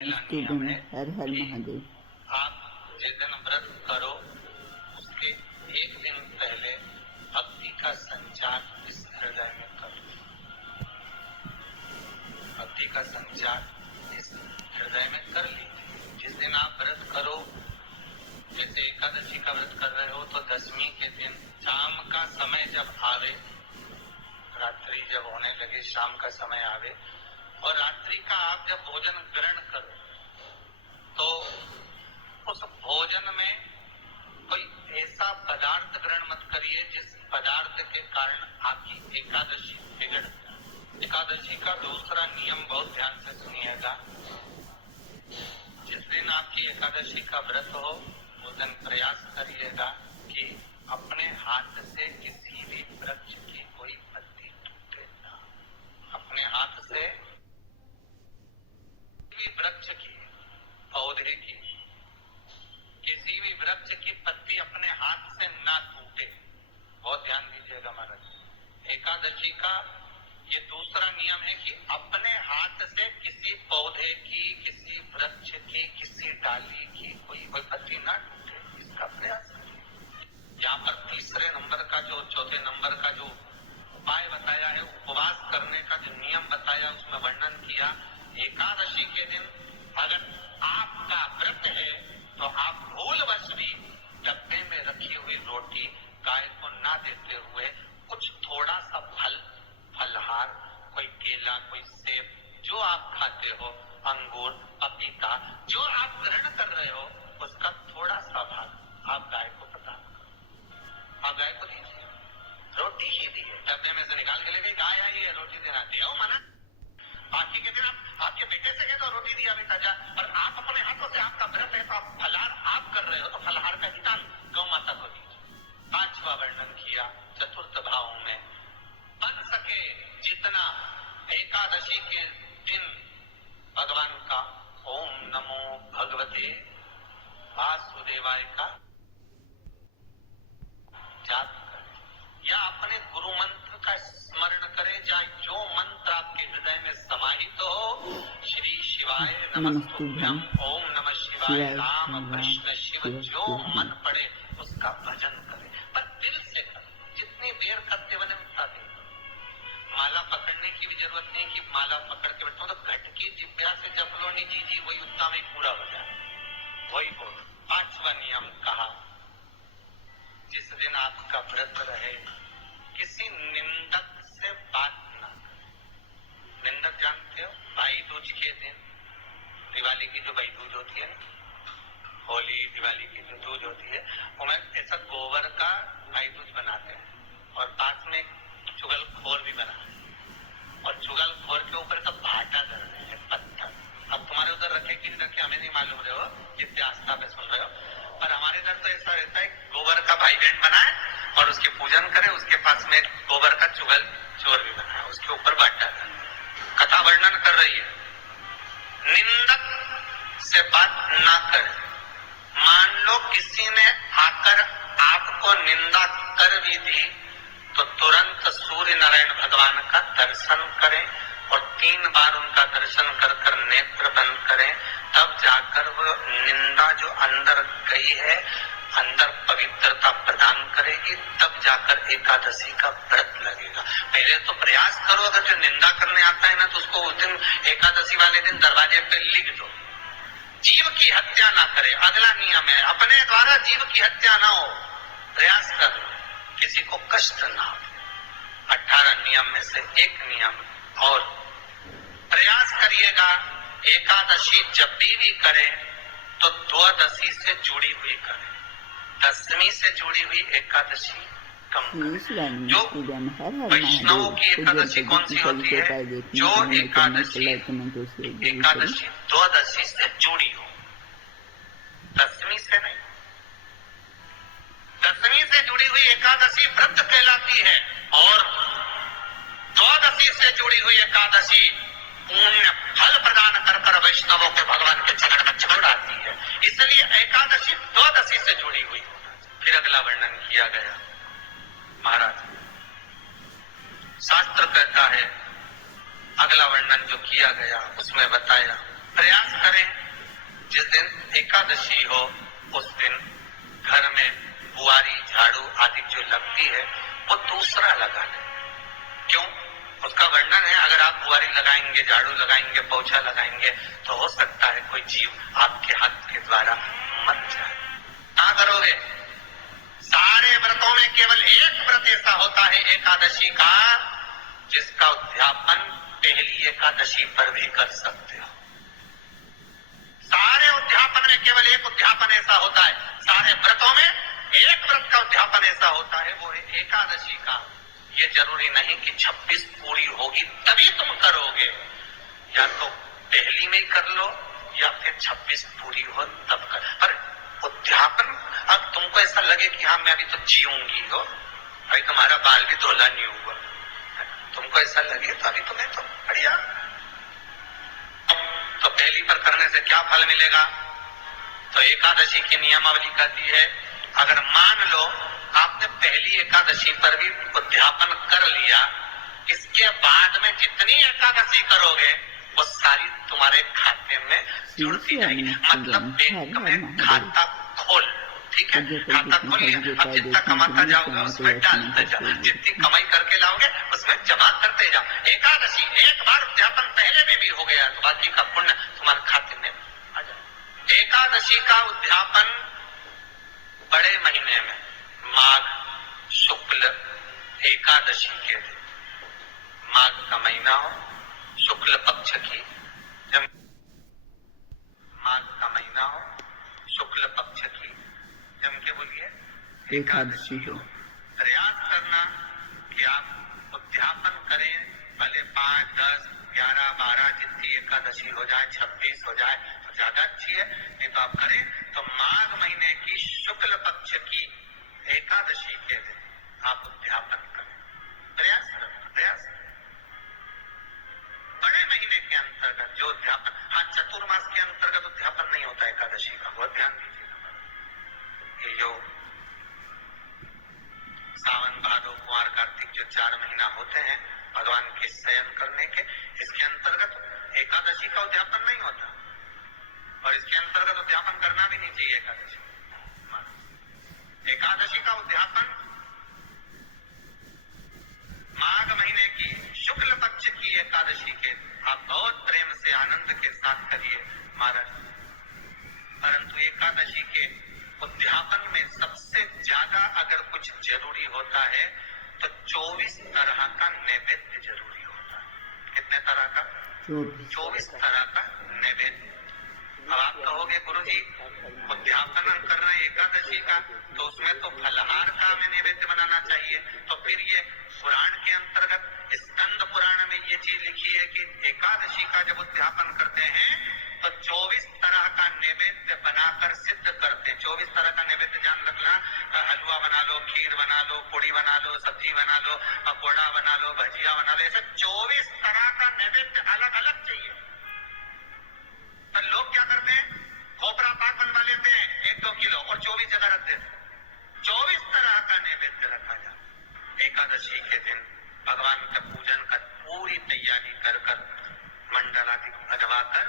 पहला नमस्ते नियम बहन, है हर हर कि महादेव। आप जिस दिन व्रत करो उसके एक दिन पहले भक्ति का संचार इस हृदय में करो। भक्ति का संचार इस हृदय में कर लीजिए। जिस दिन आप व्रत करो, जैसे एकादशी का व्रत कर रहे हो तो दशमी के दिन शाम का समय जब आवे, रात्रि जब होने लगे, शाम का समय आवे और रात्रि का आप जब भोजन ग्रहण करो तो उस भोजन में कोई ऐसा पदार्थ ग्रहण मत करिए जिस पदार्थ के कारण आपकी एकादशी बिगड़ जाए। एकादशी का दूसरा नियम बहुत ध्यान से सुनिएगा। जिस दिन आपकी एकादशी का व्रत हो उस दिन प्रयास करिएगा कि अपने हाथ से किसी भी वृक्ष की कोई पत्ती टूटे ना। अपने हाथ से वृक्ष की, पौधे की, किसी भी वृक्ष की पत्ती अपने हाथ से ना टूटे। बहुत ध्यान दीजिएगा महाराज। एकादशी का ये दूसरा नियम है कि अपने हाथ से किसी पौधे की, किसी वृक्ष की, किसी डाली की कोई पत्ती ना टूटे, इसका प्रयास करिए। यहाँ पर तीसरे नंबर का जो, चौथे नंबर का जो उपाय बताया है, उपवास करने का जो नियम बताया, उसमें वर्णन किया। एकादशी के दिन अगर आपका व्रत है तो आप भूलवश भी डब्बे में रखी हुई रोटी गाय को ना देते हुए कुछ थोड़ा सा फलहार, कोई केला, कोई सेब, जो आप खाते हो, अंगूर, पपीता, जो आप ग्रहण कर रहे हो, उसका थोड़ा सा भाग आप गाय को प्रदान करो। आप गाय को दीजिए। रोटी ही दी है, डब्बे में से निकाल के ले गई, गाय आई है, रोटी देना दिया मना। बाकी के दिन आप आपके बेटे से कहे तो रोटी दिया बेटा जा, और आप अपने हाथों से, आपका व्रत है तो आप फलहार आप कर रहे हो तो फलहार का हिदान गौ माता को दीजिए। पांचवा वर्णन किया चतुर्थ भाव में, बन सके जितना एकादशी के दिन भगवान का ओम नमो भगवते वासुदेवाय का जाप करें या अपने गुरु मंत्र का स्मरण करें, चाहे जो मंत्र आपके हृदय में समाहित हो। श्री शिवाय नमस्तुभ्यम, ओम नमः शिवाय, राम कृष्ण शिव, जो मन पड़े उसका भजन करें, पर दिल से करें। जितनी देर करते बने उतना देर। माला पकड़ने की भी जरूरत नहीं कि माला पकड़ के बैठो, तो घट की जिब्या से जप लो, नहीं जी वही उतना में पूरा हो जाए, वही बोल। पांचवा नियम कहा, जिस दिन आपका व्रत रहे किसी निंदक से बात ना करें। निंदक जानते हो, भाई दूज के दिन, दिवाली की जो भाई दूज होती है, होली दिवाली की जो दूज होती है, उनमें ऐसा गोबर का भाई दूज बनाते हैं और पास में चुगलखोर भी बना है और चुगलखोर के ऊपर सब भाटा धर रहे हैं, पत्थर। अब तुम्हारे उधर रखे कि नहीं रखे हमें नहीं मालूम रहे हो, जितने आस्था पे सुन रहे हो, पर हमारे इधर तो ऐसा रहता है, गोबर का भाई बैंड बनाए और उसके पूजन करे, उसके पास में गोबर का चुगल चोर भी बनाए, उसके ऊपर भाटा धर। कथा वर्णन कर रही है, निंदक से बात ना करें। मान लो किसी ने आकर आपको निंदा कर भी दी तो तुरंत सूर्य नारायण भगवान का दर्शन करें और 3 बार उनका दर्शन कर कर नेत्र बंद करें, तब जाकर वो निंदा जो अंदर गई है, अंदर पवित्रता प्रदान करेगी, तब जाकर एकादशी का व्रत लगेगा। पहले तो प्रयास करो, अगर जो निंदा करने आता है ना तो उसको उस दिन एकादशी वाले दिन दरवाजे पे लिख दो, जीव की हत्या ना करे। अगला नियम है, अपने द्वारा जीव की हत्या ना हो, प्रयास करना, किसी को कष्ट ना हो। 18 नियम में से एक नियम और, प्रयास करिएगा एकादशी जब भी करें तो द्वादशी से जुड़ी हुई करें, दशमी से जुड़ी हुई एकादशी कम करें। जो वैष्णवों की एकादशी कौन सी होती है, जो एकादशी द्वादशी से जुड़ी हो, दशमी से नहीं। दशमी से जुड़ी हुई एकादशी व्रत कहलाती है और द्वादशी से जुड़ी हुई एकादशी पुण्य फल प्रदान कर कर वैष्णवों के भगवान के चरण में छोड़ाती है, इसलिए एकादशी द्वादशी से जुड़ी हुई। फिर अगला वर्णन किया गया महाराज, शास्त्र कहता है, अगला वर्णन जो किया गया उसमें बताया प्रयास करें जिस दिन एकादशी हो उस दिन घर में बुआरी झाड़ू आदि जो लगती है वो दूसरा लगा लें। क्यों? उसका वर्णन है, अगर आप बुआरी लगाएंगे, झाड़ू लगाएंगे, पोछा लगाएंगे तो हो सकता है कोई जीव आपके हाथ के द्वारा मर जाए। क्या करोगे? सारे व्रतों में केवल एक व्रत ऐसा होता है एकादशी का जिसका उद्यापन पहली एकादशी पर भी कर सकते हो। सारे उद्यापन में केवल एक उद्यापन ऐसा होता है, सारे व्रतों में एक व्रत का उद्यापन ऐसा होता है, वो है एकादशी का। ये जरूरी नहीं कि 26 पूरी होगी तभी तुम करोगे, या तो पहली में ही कर लो या फिर 26 पूरी हो तब कर। पर उद्यापन, अब तुमको ऐसा लगे कि हाँ मैं अभी तो जीऊंगी हो, अभी तुम्हारा बाल भी धोला नहीं हुआ, तुमको ऐसा लगे तो अभी तुम्हें तो बढ़िया, तो पहली पर करने से क्या फल मिलेगा? तो एकादशी की नियमावली कहती है, अगर मान लो आपने पहली एकादशी पर भी उद्यापन कर लिया, इसके बाद में जितनी एकादशी करोगे वो सारी तुम्हारे खाते में जुड़ती जाएगी। मतलब बैंक में खाता खोल, ठीक है, खाता खोल लिया, अब जितना कमाता जाओगे उसमें डालते जाओ, जितनी कमाई करके लाओगे उसमें जमा करते जाओ। एकादशी एक बार उद्यापन पहले में भी हो गया तो बाकी का पुण्य तुम्हारे खाते में आ जाए। एकादशी का उद्यापन बड़े महीने में माघ शुक्ल एकादशी के दिन, माघ का महीना हो, शुक्ल पक्ष की, जब माघ का महीना हो, शुक्ल पक्ष की, जम के बोलिए एकादशी हो। प्रयास करना कि आप उद्यापन करें, भले 5, 10, 11, 12 जितनी एकादशी हो जाए, 26 हो जाए तो ज्यादा अच्छी है, नहीं तो आप करें तो माघ महीने की शुक्ल पक्ष की एकादशी के दिन आप उद्यापन करें। प्रयास करें, प्रयास करें। बड़े महीने के अंतर्गत जो उद्यापन, हाँ चतुर्मास के अंतर्गत उद्यापन नहीं होता एकादशी का, बहुत ध्यान दीजिएगा। ये जो सावन भादो कुंवर कार्तिक जो 4 महीना होते हैं भगवान के शयन करने के, इसके अंतर्गत एकादशी का उद्यापन नहीं होता, और इसके अंतर्गत उद्यापन करना भी नहीं चाहिए। एकादशी का उद्यापन माघ महीने की शुक्ल पक्ष की एकादशी के आप बहुत प्रेम से आनंद के साथ करिए महाराज। परंतु एकादशी के उद्यापन में सबसे ज्यादा अगर कुछ जरूरी होता है तो 24 तरह का नैवेद्य जरूरी होता है। कितने तरह का? 24 तरह का नैवेद्य। अब आप कहोगे गुरुजी उद्यापन कर रहे हैं एकादशी का, तो उसमें तो फलहार का हमें नैवेद्य बनाना चाहिए। तो फिर ये पुराण के अंतर्गत स्कंद पुराण में ये चीज लिखी है कि एकादशी का जब उद्यापन करते हैं तो 24 तरह का नैवेद्य बनाकर सिद्ध करते हैं। 24 तरह का नैवेद्य जान रखना, हलवा बना लो, खीर बना लो, पूड़ी बना लो, सब्जी बना लो, पकौड़ा बना लो, भजिया बना लो, ऐसे 24 तरह का नैवेद्य अलग अलग चाहिए। तो लोग क्या करते हैं, खोपरा पाक बनवा लेते हैं 1-2 किलो और 24 जगह रख देते हैं। 24 तरह का नैवेद्य रखा जाए। एकादशी के दिन भगवान का पूजन कर पूरी तैयारी कर कर मंडल आदि लगवाकर,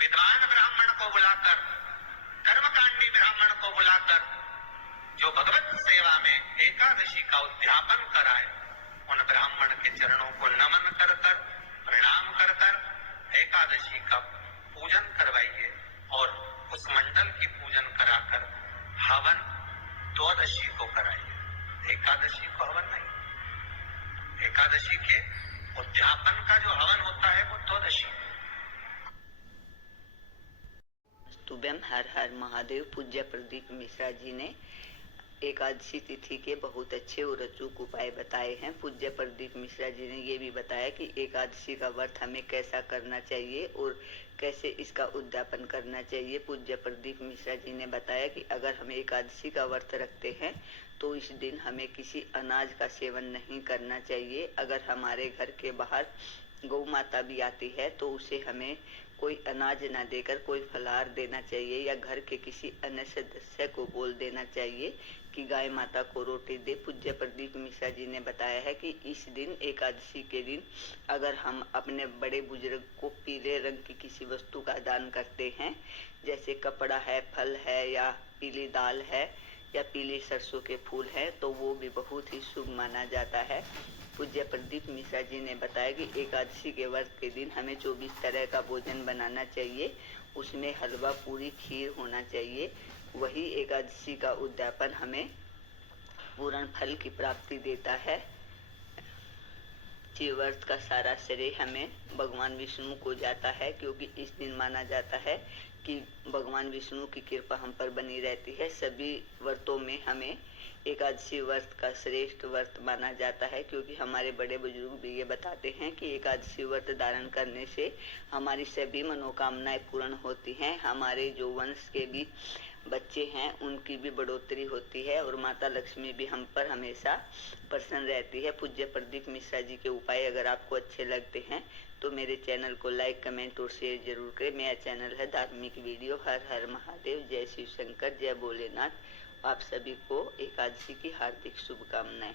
विद्वान ब्राह्मण को बुलाकर, कर्मकांडी ब्राह्मण को बुलाकर जो भगवत सेवा में एकादशी का उद्यापन कराए, उन ब्राह्मण के चरणों को नमन कर कर, प्रणाम कर कर एकादशी का पूजन करवाइए और उस मंडल की पूजन कराकर हवन द्वादशी को कराइए। एकादशी को हवन नहीं, एकादशी के उद्यापन का जो हवन होता है वो द्वादशी। तुभ्यम हर हर महादेव। पूज्य प्रदीप मिश्रा जी ने एकादशी तिथि के बहुत अच्छे और अचूक उपाय बताए हैं। पूज्य प्रदीप मिश्रा जी ने ये भी बताया कि एकादशी का व्रत हमें कैसा करना चाहिए और कैसे इसका उद्यापन करना चाहिए। पूज्य प्रदीप मिश्रा जी ने बताया कि अगर हम एकादशी का व्रत रखते हैं तो इस दिन हमें किसी अनाज का सेवन नहीं करना चाहिए। अगर हमारे घर के बाहर गौ माता भी आती है तो उसे हमें कोई अनाज ना देकर कोई फलाहार देना चाहिए या घर के किसी अन्य सदस्य को बोल देना चाहिए कि गाय माता को रोटी दे। पूज्य प्रदीप मिश्रा जी ने बताया है कि इस दिन एकादशी के दिन अगर हम अपने बड़े बुजुर्ग को पीले रंग की किसी वस्तु का दान करते हैं, जैसे कपड़ा है, फल है या पीली दाल है या पीली सरसों के फूल है, तो वो भी बहुत ही शुभ माना जाता है। पूज्य प्रदीप मिश्रा जी ने बताया कि एकादशी के व्रत के दिन हमें 24 तरह का भोजन बनाना चाहिए, उसमें हलवा, पूरी, खीर होना चाहिए। वही एकादशी का उद्यापन हमें पूर्ण फल की प्राप्ति देता है। व्रत का सारा श्रेय हमें भगवान विष्णु को जाता है, क्योंकि इस दिन माना जाता है कि भगवान विष्णु की कृपा हम पर बनी रहती है। सभी व्रतों में हमें एकादशी व्रत का श्रेष्ठ व्रत माना जाता है, क्योंकि हमारे बड़े बुजुर्ग भी ये बताते हैं कि एकादशी व्रत धारण करने से हमारी सभी मनोकामनाएं पूर्ण होती हैं। हमारे जो वंश के भी बच्चे हैं उनकी भी बढ़ोतरी होती है और माता लक्ष्मी भी हम पर हमेशा प्रसन्न रहती है। पूज्य प्रदीप मिश्रा जी के उपाय अगर आपको अच्छे लगते हैं तो मेरे चैनल को लाइक, कमेंट और शेयर जरूर करें। मेरा चैनल है धार्मिक वीडियो। हर हर महादेव, जय शिव शंकर, जय भोलेनाथ। आप सभी को एकादशी की हार्दिक शुभकामनाएं।